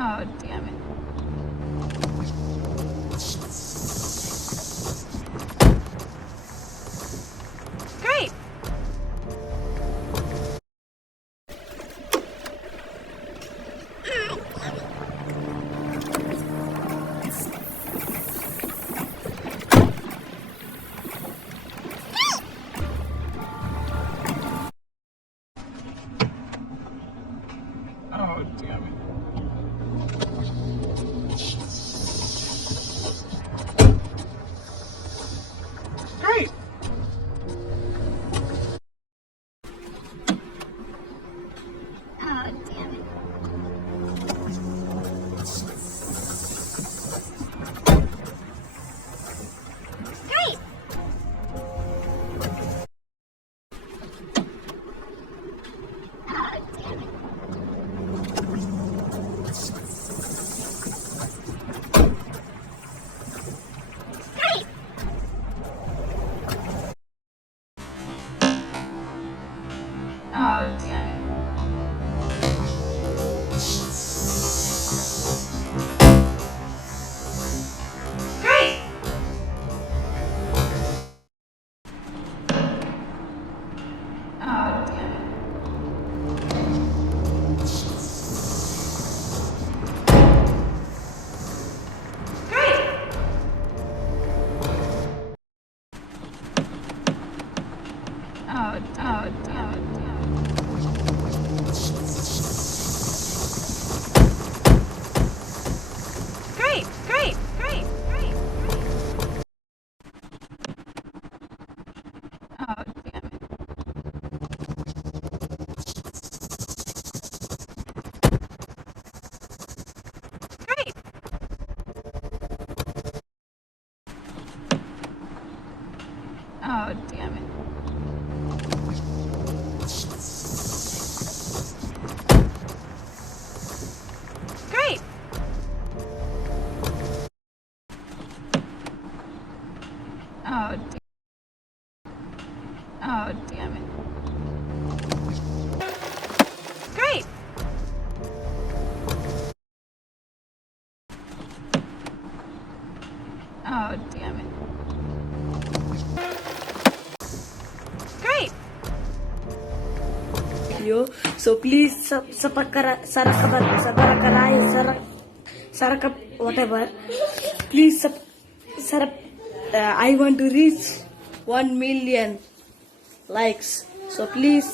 Oh, damn it. Great! Oh, damn it. Great! Oh, damn it. Great! Oh, damn it. Great! Oh, damn it. Great! Oh, damn it. Great! Oh, damn it. Great, great, great, great, great. Oh, damn it. Great. Oh, damn it. Great. Oh, oh, damn it. Great. Oh, damn it. Great. Video. So please whatever. Please I want to reach 1 million likes. So please